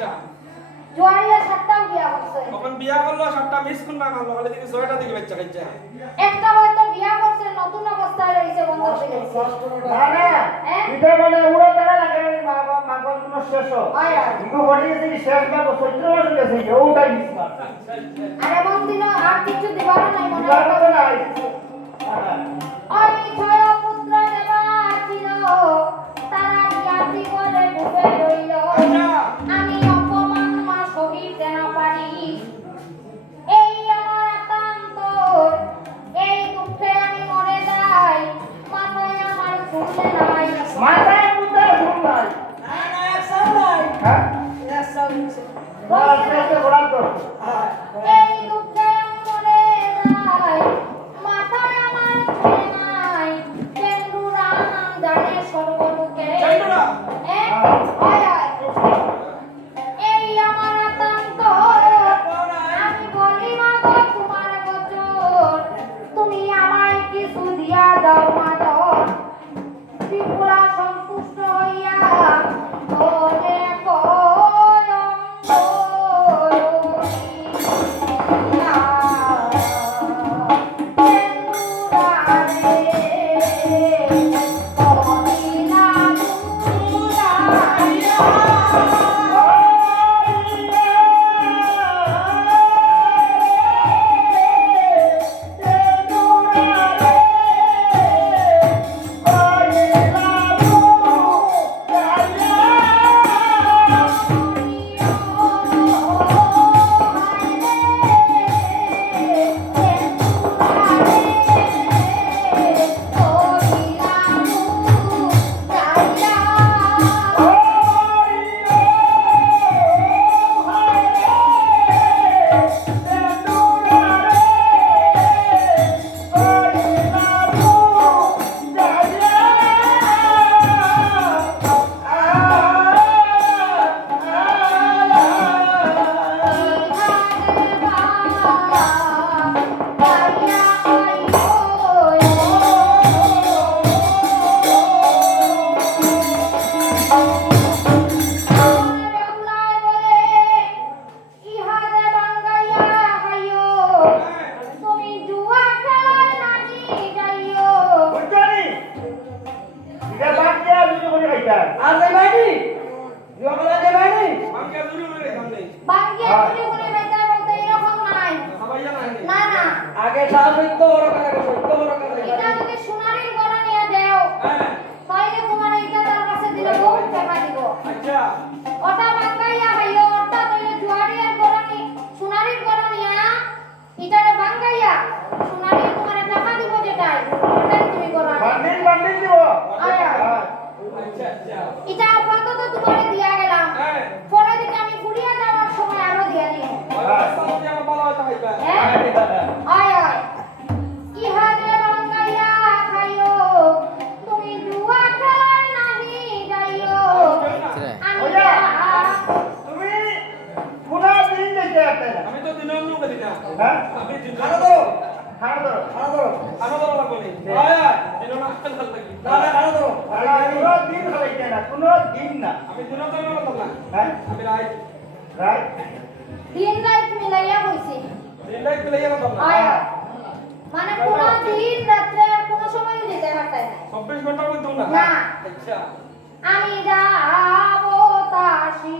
আচ্ছা জোয়ারিয়া সাতটাও বিয়া করছে তখন বিয়া করলো সাতটা মিস কোন না মারলো খালি দিকে ছয়টা দিকে বাচ্চা খাইছে একটা হয়তো বিয়া করছে নতুন অবস্থায় রইছে বন্ধ হয়ে গেছে না না এটা মানে উড়ো তারা লাগে মা মাগল কোনো শেষ হয় আর ইগো বডি যে শেষ বা 17 মাস গেছে ওটাই মিস মার আরে বন্দিন আর কিছু দিবার নাই মনে দিবার হয় নাই ওই ছয় পুত্র দেবা ছিল তারা জ্ঞাতি করে ডুবে রইল আমি অপমান মা সহিতে না পারি এই আমার একান্ত এই দুঃখে আমি মরে যাই মাথায় আমার ফুলে নাই মাথায় মুদ্রা ঘুম নাই না না এক সালাই হ্যাঁ এক সালাই বস কাছে বলান তো এই দুঃখে আমি মরে যাই মাথায় আমার ফুলে নাই চেন্দুরা নাম জানে সর্বলোকে চেন্দুরা হয় এই আমার আতঙ্ক আমি বলি মা গো তোমার বচন তুমি আমায় কিছু দিয়া দাও মাদর ত্রিপুরা সন্তুষ্ট হইয়া ওরে তুমি জুয়া খেলায় নাকি যাইও বুঝছনি এটা বাদ দিয়া দুটো করে খাইতা আর দে বাইনি জোগলা দে বাইনি মাংকে দূরে দূরে খামনে বাঙ্গিয়া চুরি করে বেচা বলতে এরকম নাই সবাইয়া নাই না না আগে সত্য বড় করে সত্য বড় করে এটা যদি সোনারির গড়া নিয়ে দেও হ্যাঁ তাইলে তোমার এইটা তার কাছে দিলে বহুত টাকা দিব আচ্ছা ওটা বাঙ্গাইয়া ভাইও ওটা তাইলে জুয়ারির গড়া নি সোনারির গড়া নিয়া ইটারে বাঙ্গাইয়া সোনারির তোমার টাকা দিব যেটাই ওটাই তুমি গড়া বান্ডিল দিব আয়া আচ্ছা আচ্ছা এটা আপাতত তোমারে দিয়া গেলাম হ্যাঁ পরে দিকে আমি ফুরিয়ে যাওয়ার সময় আরো দিয়া দিব সালাম দিয়ে আমার ভালো হইতে হইবে হ্যাঁ আয় আয় ইহারে বাঙ্গাইয়া খাইও তুমি জুয়া খেলায় নাহি যাইও আমি তুমি পুরা দিন দেখতে আসতে না আমি তো দিনের নুকে দিই না হ্যাঁ আমি দিন খানা ধরো খানা ধরো খানা ধরো আমি বড় লাগবে নি আয় আয় দিন না খেলা লাগি না না খানা ধরো কোনো দিন খাইতে না কোনো দিন না আমি দিন তো না করতাম না হ্যাঁ আমি রাই রাইট দিন রাত মিলাইয়া হইছে দিন রাত মিলে গেলাম না আয় আয় মানে পুরো দিন রাত্রে আর কোনো সময়ই যেতে পারতাই না 24 ঘন্টার মধ্যে না না। আচ্ছা আমি যাবো তাসি